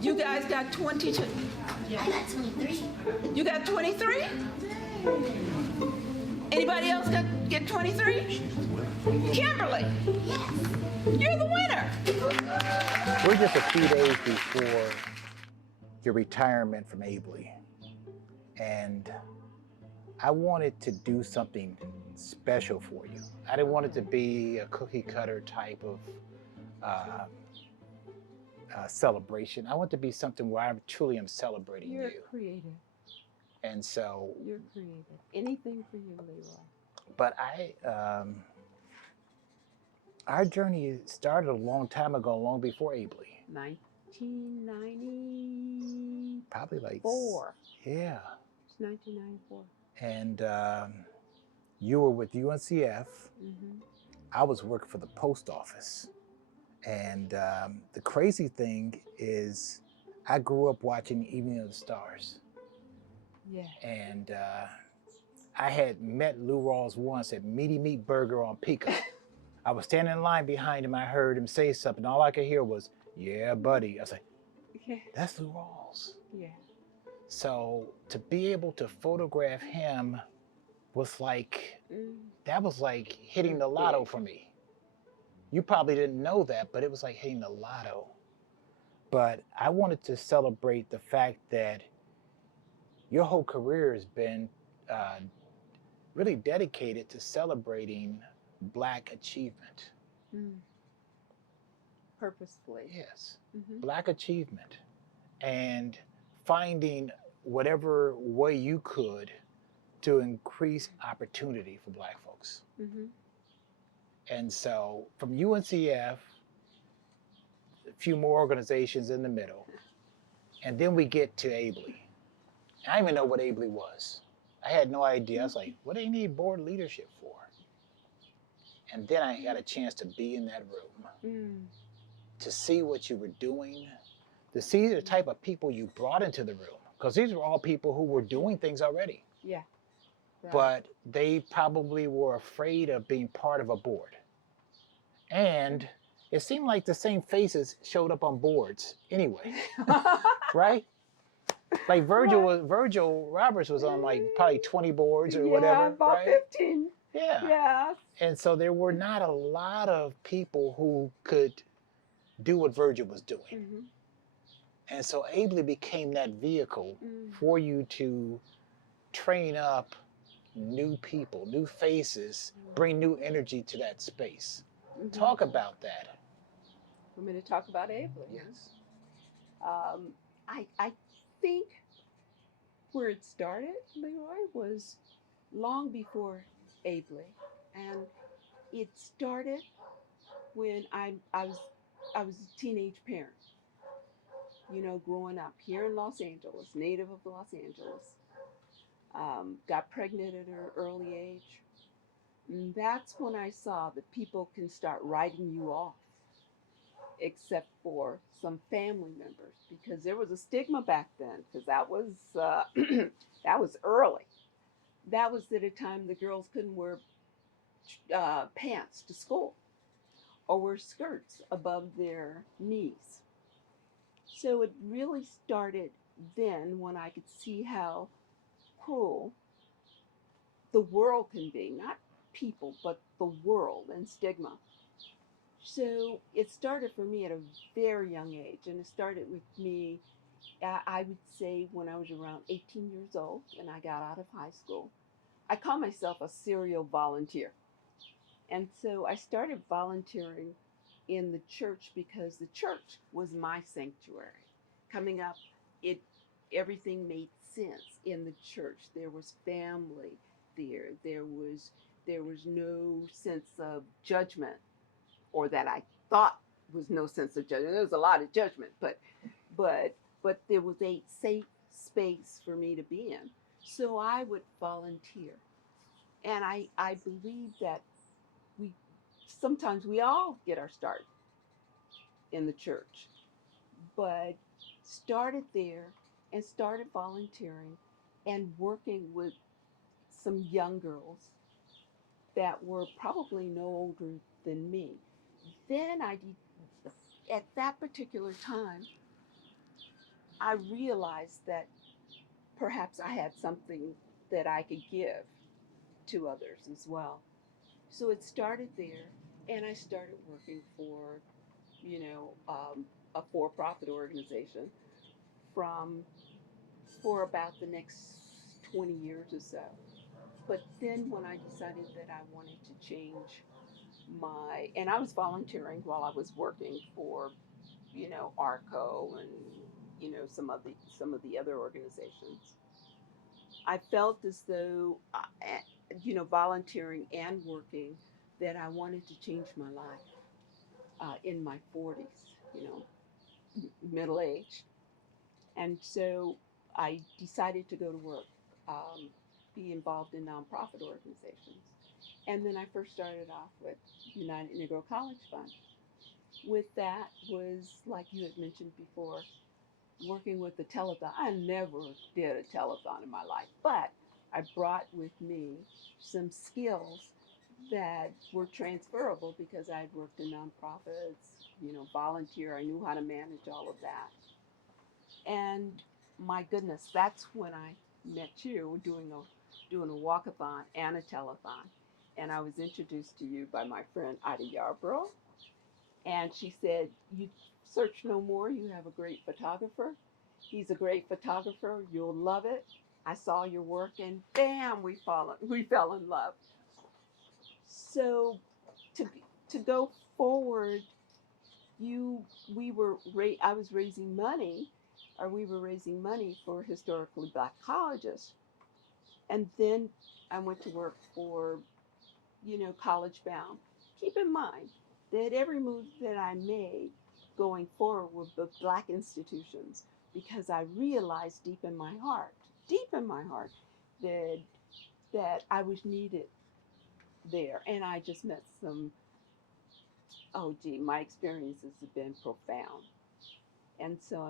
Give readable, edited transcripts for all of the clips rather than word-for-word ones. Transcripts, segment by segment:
You guys got 22. I got 23. You got 23? Anybody else get 23? Kimberly, Yes. you're the winner. We're just a few days before your retirement from AABLI, and I wanted to do something special for you. I didn't want it to be a cookie cutter type of celebration. I want it to be something where I truly am celebrating You're you. creative. And so, You're creative. Anything for you, Leroy. but our journey started a long time ago, long before AABLI. 1994. Probably like, yeah. It's 1994. And you were with UNCF. Mm-hmm. I was working for the post office. And the crazy thing is I grew up watching Evening of the Stars. Yeah. And I had met Lou Rawls once at Meaty Meat Burger on Pico. I was standing in line behind him. I heard him say something. All I could hear was, "Yeah, buddy." I was like, Yeah. "That's Lou Rawls." Yeah. So to be able to photograph him was like, that was like hitting the lotto for me. You probably didn't know that, but it was like hitting the lotto. But I wanted to celebrate the fact that your whole career has been really dedicated to celebrating Black achievement. Purposefully. Yes, Mm-hmm. Black achievement. And finding whatever way you could to increase opportunity for Black folks. Mm-hmm. And so from UNCF, a few more organizations in the middle, and then we get to AABLI. I didn't even know what AABLI was. I had no idea. I was like, what do they need board leadership for? And then I got a chance to be in that room, to see what you were doing, to see the type of people you brought into the room. Because these were all people who were doing things already. Yeah. Right. But they probably were afraid of being part of a board. And it seemed like the same faces showed up on boards anyway, right? Like Virgil Roberts was on like probably 20 boards or whatever, about right? 15. Yeah. Yeah. And so there were not a lot of people who could do what Virgil was doing. Mm-hmm. And so AABLI became that vehicle for you to train up new people, new faces, bring new energy to that space. Mm-hmm. Talk about that. Want me to talk about AABLI? Yes. I think where it started, Leroy, was long before AABLI, and it started when I was a teenage parent. You know, growing up here in Los Angeles, native of Los Angeles, got pregnant at an early age. And that's when I saw that people can start writing you off, except for some family members, because there was a stigma back then. Because that was that was early. That was at a time the girls couldn't wear pants to school or wear skirts above their knees. So it really started then when I could see how cruel the world can be, not people, but the world and stigma. So it started for me at a very young age, and it started with me, I would say, when I was around 18 years old and I got out of high school. I call myself a serial volunteer. And so I started volunteering in the church because the church was my sanctuary. Coming up, everything made sense in the church. There was family there. There was no sense of judgment, or that I thought was no sense of judgment. There was a lot of judgment, but there was a safe space for me to be in. So I would volunteer. And I believe that sometimes we all get our start in the church, but started there and started volunteering and working with some young girls that were probably no older than me. Then at that particular time, I realized that perhaps I had something that I could give to others as well. So it started there, and I started working for, you know, a for-profit organization from for about the next 20 years or so. But then when I decided that I wanted to change and I was volunteering while I was working for, ARCO and, some of the other organizations. I felt as though, volunteering and working, that I wanted to change my life in my 40s, middle age. And so I decided to go to work, be involved in nonprofit organizations. And then I first started off with United Negro College Fund. With that was, like you had mentioned before, working with the telethon. I never did a telethon in my life, but I brought with me some skills that were transferable because I had worked in nonprofits, volunteer. I knew how to manage all of that. And my goodness, that's when I met you doing a walkathon and a telethon. And I was introduced to you by my friend Ida Yarbrough. And she said, "You search no more. You have a great photographer. He's a great photographer. You'll love it. I saw your work, and bam, we fell in love." So to to go forward, I was raising money, or we were raising money for historically black colleges, and then I went to work for College Bound. Keep in mind that every move that I made going forward with black institutions, because I realized deep in my heart, that I was needed there, and I just met some. Oh, gee, my experiences have been profound, and so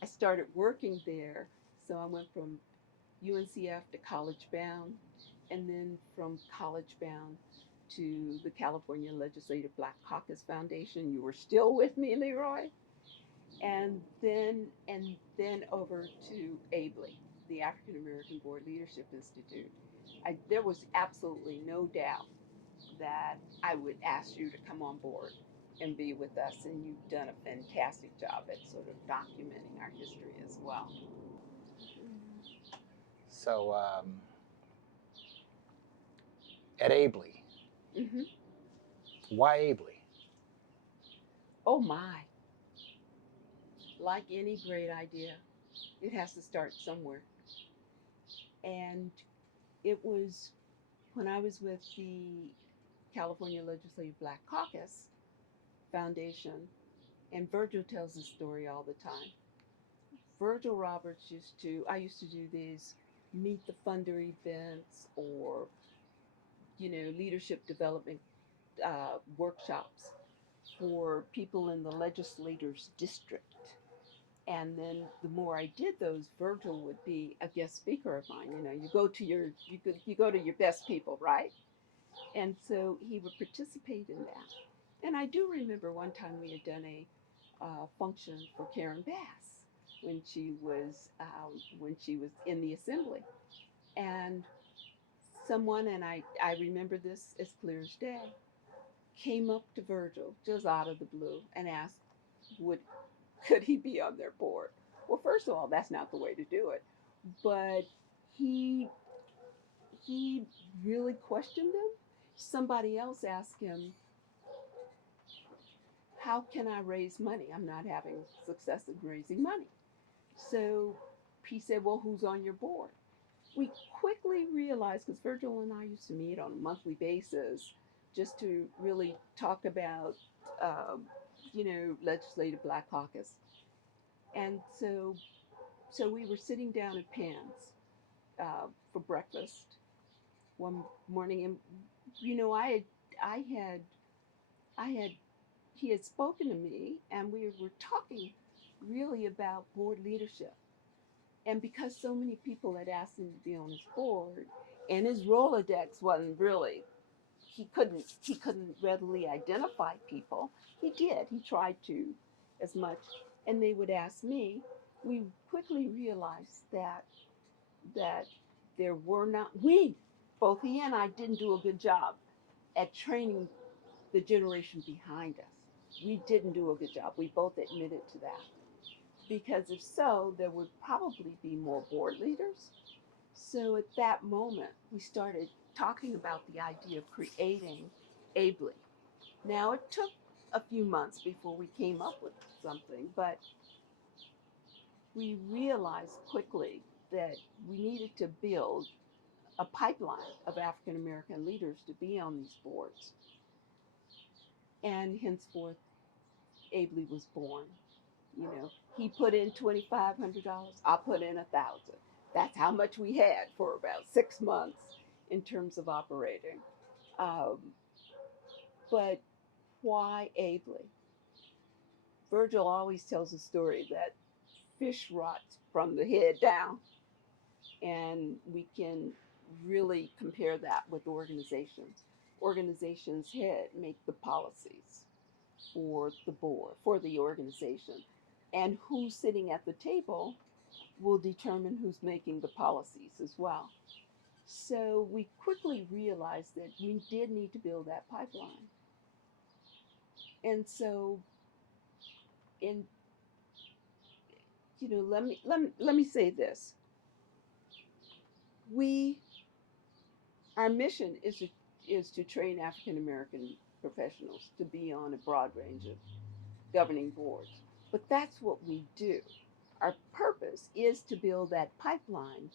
I started working there. So I went from UNCF to College Bound, and then from College Bound to the California Legislative Black Caucus Foundation. You were still with me, Leroy, and then over to AABLI, the African American Board Leadership Institute. There was absolutely no doubt that I would ask you to come on board and be with us, and you've done a fantastic job at sort of documenting our history as well. So at AABLI, Mm-hmm. why AABLI? Oh my, like any great idea, it has to start somewhere. And it was when I was with the California Legislative Black Caucus Foundation, and Virgil tells this story all the time. Virgil Roberts I used to do these meet the funder events, or, leadership development workshops for people in the legislators district. And then the more I did those, Virgil would be a guest speaker of mine. You go to your best people, right? And so he would participate in that. And I do remember one time we had done a function for Karen Bass when she was in the assembly, and someone, and I remember this as clear as day, came up to Virgil just out of the blue and asked, would could he be on their board? Well, first of all, that's not the way to do it, but he he really questioned them. Somebody else asked him, "How can I raise money? I'm not having success in raising money." So he said, "Well, who's on your board?" We quickly realized, because Virgil and I used to meet on a monthly basis just to really talk about, legislative black caucus. And so we were sitting down at Pan's for breakfast one morning, and I had, I had, he had spoken to me, and we were talking really about board leadership. And because so many people had asked him to be on his board, and his Rolodex wasn't really, he couldn't readily identify people. He did. He tried to, as much, and they would ask me. We quickly realized that there were not both he and I didn't do a good job at training the generation behind us. We didn't do a good job. We both admitted to that. Because if so, there would probably be more board leaders. So at that moment, we started talking about the idea of creating AABLI. Now, it took a few months before we came up with something, but we realized quickly that we needed to build a pipeline of African American leaders to be on these boards. And henceforth, AABLI was born. You know, he put in $2,500, I put in 1,000. That's how much we had for about 6 months in terms of operating. Um, but why AABLI? Virgil always tells a story that fish rots from the head down, and we can really compare that with organizations. Organizations' head make the policies for the board, for the organization, and who's sitting at the table will determine who's making the policies as well. So we quickly realized that we did need to build that pipeline. And so in let me say this. Our mission is to train African American professionals to be on a broad range of governing boards. But that's what we do. Our purpose is to build that pipeline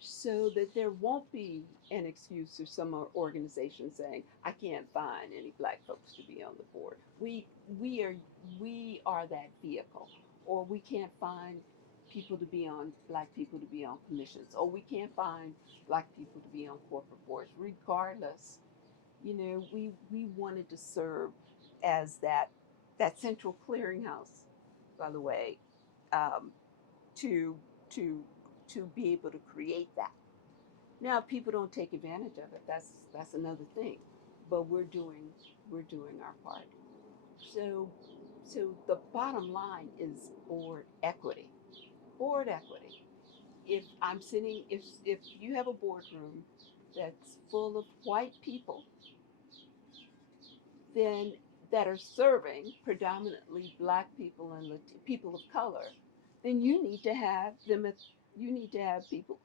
so that there won't be an excuse or some organization saying, I can't find any black folks to be on the board. We are that vehicle. Or we can't find black people to be on commissions, or we can't find black people to be on corporate boards. Regardless, we wanted to serve as that central clearinghouse, by the way, um, to to to be able to create that. Now, if people don't take advantage of it, that's another thing. But we're doing our part. So the bottom line is board equity. Board equity. If you have a boardroom that's full of white people, then that are serving predominantly black people and people of color, then you need to have people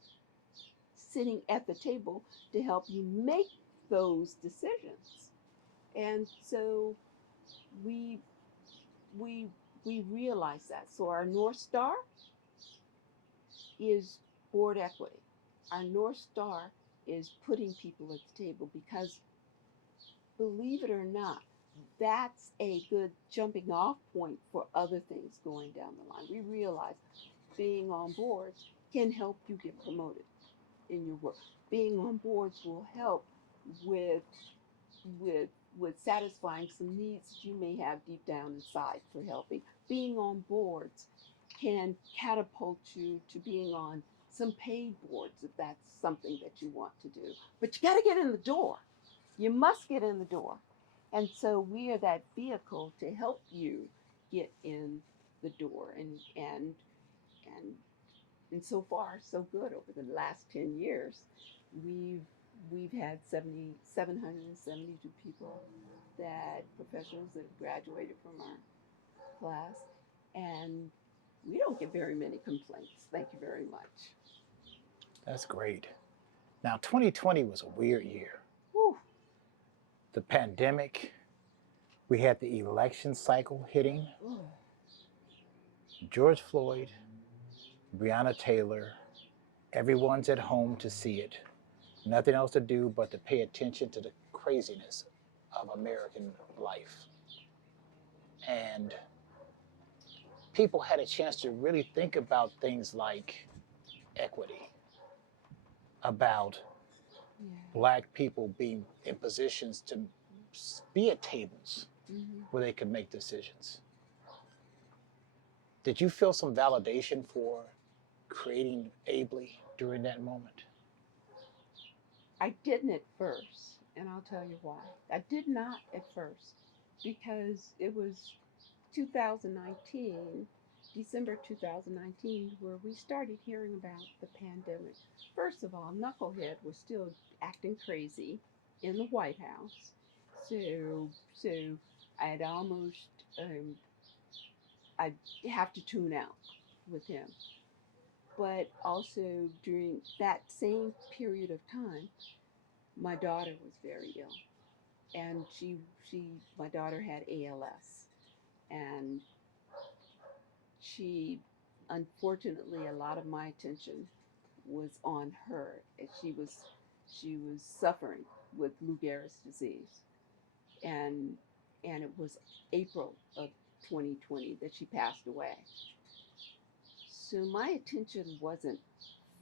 sitting at the table to help you make those decisions. And so we we we realize that. So our North Star is board equity. Our North Star is putting people at the table because, believe it or not, that's a good jumping off point for other things going down the line. We realize being on boards can help you get promoted in your work. Being on boards will help with with with satisfying some needs that you may have deep down inside for helping. Being on boards can catapult you to being on some paid boards if that's something that you want to do. But you got to get in the door. You must get in the door. And so we are that vehicle to help you get in the door. And so far so good. Over the last 10 years, we've had 772 people, professionals that have graduated from our class, and we don't get very many complaints. Thank you very much. That's great. Now, 2020 was a weird year. Whew. The pandemic, we had the election cycle hitting. Ooh. George Floyd, Breonna Taylor, everyone's at home to see it. Nothing else to do but to pay attention to the craziness of American life. And people had a chance to really think about things like equity, about Yeah. black people being in positions to be at tables Mm-hmm. where they could make decisions. Did you feel some validation for creating AABLI during that moment? I didn't at first, and I'll tell you why. I did not at first because it was 2019, December 2019, where we started hearing about the pandemic. First of all, Knucklehead was still acting crazy in the White House. So I'd almost, I'd have to tune out with him. But also during that same period of time, my daughter was very ill. And my daughter had ALS. And she, unfortunately, a lot of my attention was on her. And she was suffering with Lou Gehrig's disease, and it was April of 2020 that she passed away. So my attention wasn't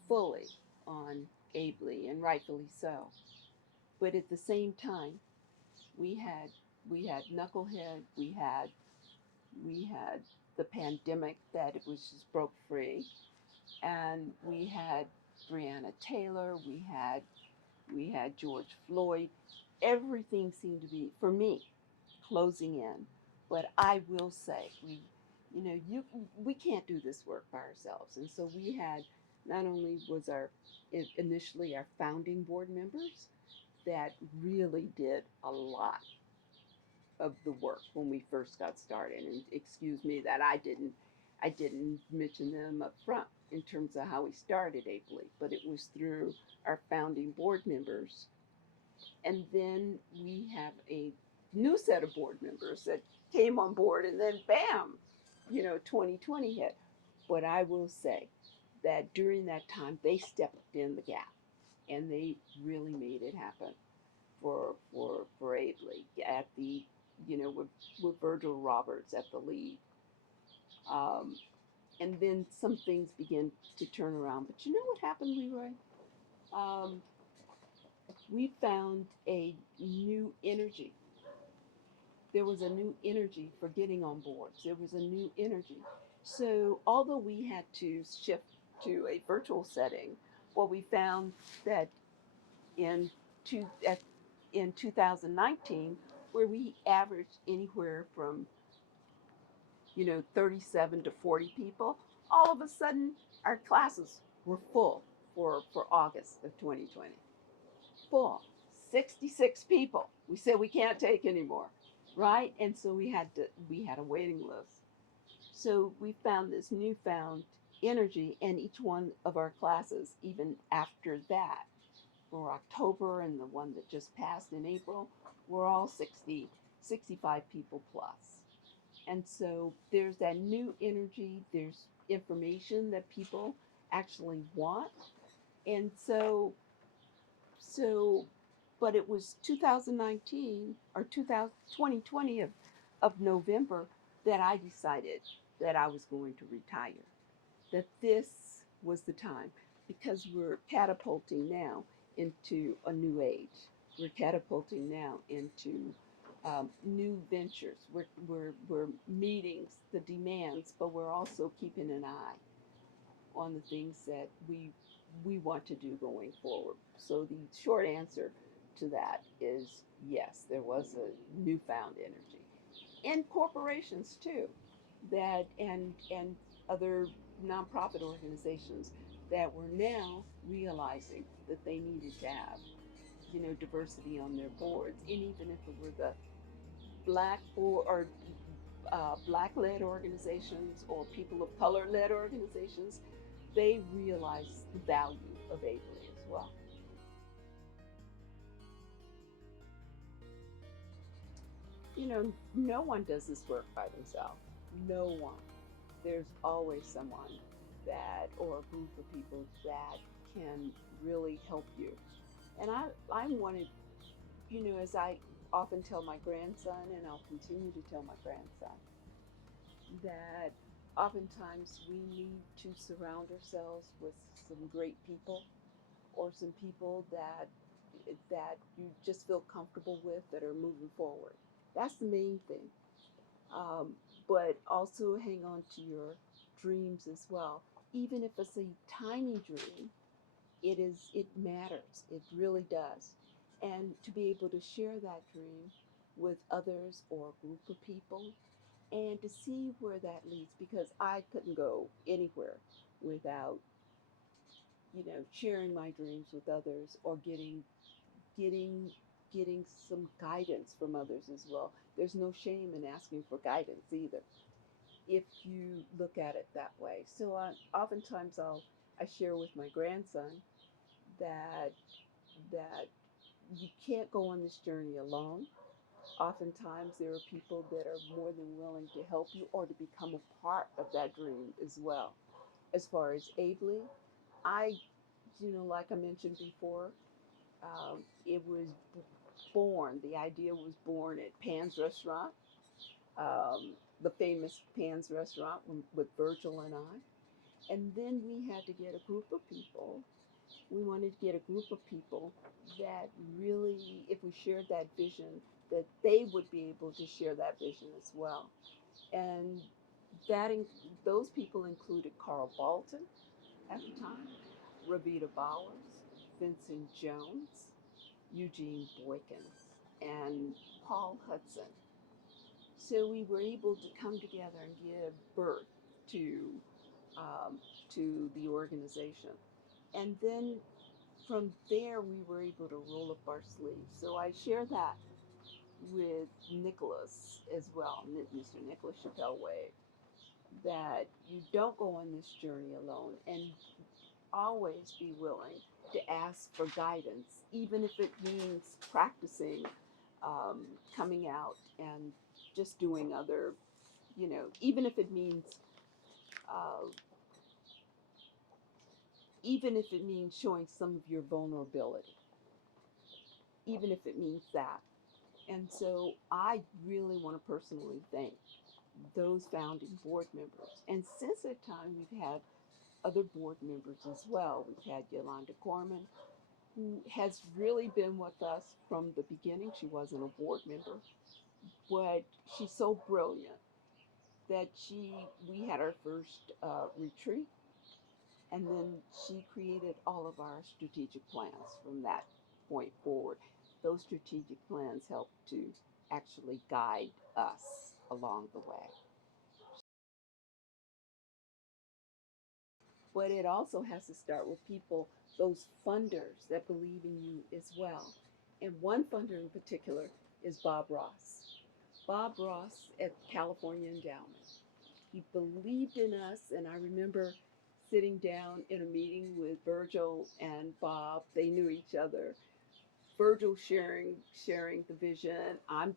fully on AABLI, and rightfully so. But at the same time, we had Knucklehead, we had the pandemic that it was just broke free, and we had Breonna Taylor, we had George Floyd. Everything seemed to be, for me, closing in. But I will say, we can't do this work by ourselves. And so we had, not only was initially our founding board members that really did a lot of the work when we first got started. And excuse me that I didn't mention them up front in terms of how we started AABLI, but it was through our founding board members. And then we have a new set of board members that came on board, and then bam, 2020 hit. But I will say that during that time, they stepped in the gap, and they really made it happen for AABLI at the, with Virgil Roberts at the lead. And then some things began to turn around. But you know what happened, Leroy? We found a new energy. There was a new energy for getting on boards. There was a new energy. So although we had to shift to a virtual setting, well, we found that in in 2019, where we averaged anywhere from 37 to 40 people, all of a sudden our classes were full for August of 2020. Full. 66 people. We said we can't take anymore, right? And so we had a waiting list. So we found this newfound energy, and each one of our classes, even after that, for October and the one that just passed in April, were all 65 people plus. And so there's that new energy, there's information that people actually want. And but it was 2019 or 2020 of November that I decided that I was going to retire, that this was the time, because we're catapulting now into a new age. We're catapulting now into new ventures. We're meeting the demands, but we're also keeping an eye on the things that we want to do going forward. So the short answer to that is yes, there was a newfound energy. And corporations too, that and other nonprofit organizations that were now realizing that they needed to have, diversity on their boards. And even if it were the black or black-led organizations or people of color-led organizations, they realize the value of AABLI as well. No one does this work by themselves. No one. There's always someone or a group of people that can really help you. And I wanted, as I often tell my grandson, and I'll continue to tell my grandson, that oftentimes we need to surround ourselves with some great people, or some people that you just feel comfortable with, that are moving forward. That's the main thing. But also hang on to your dreams as well. Even if it's a tiny dream, it matters. It really does. And to be able to share that dream with others or a group of people, and to see where that leads, because I couldn't go anywhere without, sharing my dreams with others, or getting getting some guidance from others as well. There's no shame in asking for guidance either, if you look at it that way. So oftentimes I share with my grandson that you can't go on this journey alone. Oftentimes there are people that are more than willing to help you or to become a part of that dream as well. As far as AABLI, I, like I mentioned before, it was born, the idea was born at Pan's Restaurant, the famous Pan's Restaurant with Virgil and I. And then we had to get a group of people. We wanted to get a group of people that really, if we shared that vision, that they would be able to share that vision as well. And that those people included Carl Bolton at the time, Ravita Bowers, Vincent Jones, Eugene Boykins, and Paul Hudson. So we were able to come together and give birth to to the organization. And then from there, we were able to roll up our sleeves. So I share that with Nicholas as well, Mr. Nicholas Chappell-Wade, that you don't go on this journey alone, and always be willing to ask for guidance, even if it means practicing, coming out and just doing other, even if it means, uh, showing some of your vulnerability, even if it means that. And so I really want to personally thank those founding board members. And since that time, we've had other board members as well. We've had Yolanda Corman, who has really been with us from the beginning. She wasn't a board member, but she's so brilliant that we had our first retreat, and then she created all of our strategic plans from that point forward. Those strategic plans help to actually guide us along the way. But it also has to start with people, those funders that believe in you as well. And one funder in particular is Bob Ross. Bob Ross at California Endowment. He believed in us, and I remember sitting down in a meeting with Virgil and Bob. They knew each other. Virgil sharing the vision. I'm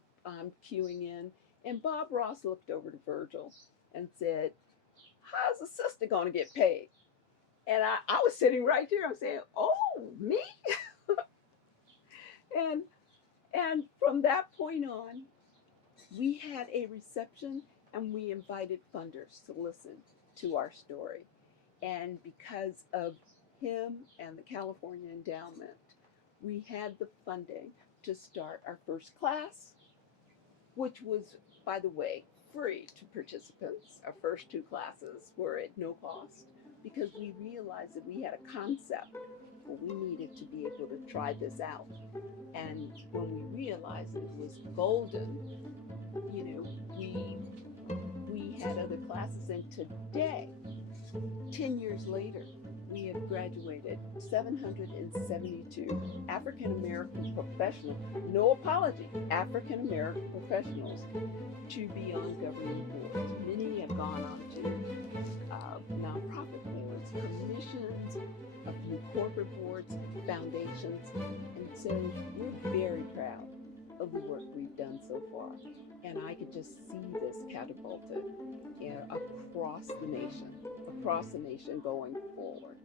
cueing in, and Bob Ross looked over to Virgil and said, "How's the sister going to get paid?" And I was sitting right there. I'm saying, "Oh, me?" and and from that point on, we had a reception, and we invited funders to listen to our story. And because of him and the California Endowment, we had the funding to start our first class, which was, by the way, free to participants. Our first two classes were at no cost, because we realized that we had a concept, but we needed to be able to try this out. And when we realized it was golden, we had other classes, and today, 10 years later, we have graduated 772 African American professionals, no apology, African American professionals, to be on governing boards. Many have gone on to nonprofit boards, commissions, a few corporate boards, foundations, and so we're very proud of the work we've done so far. And I could just see this catapulted across the nation going forward.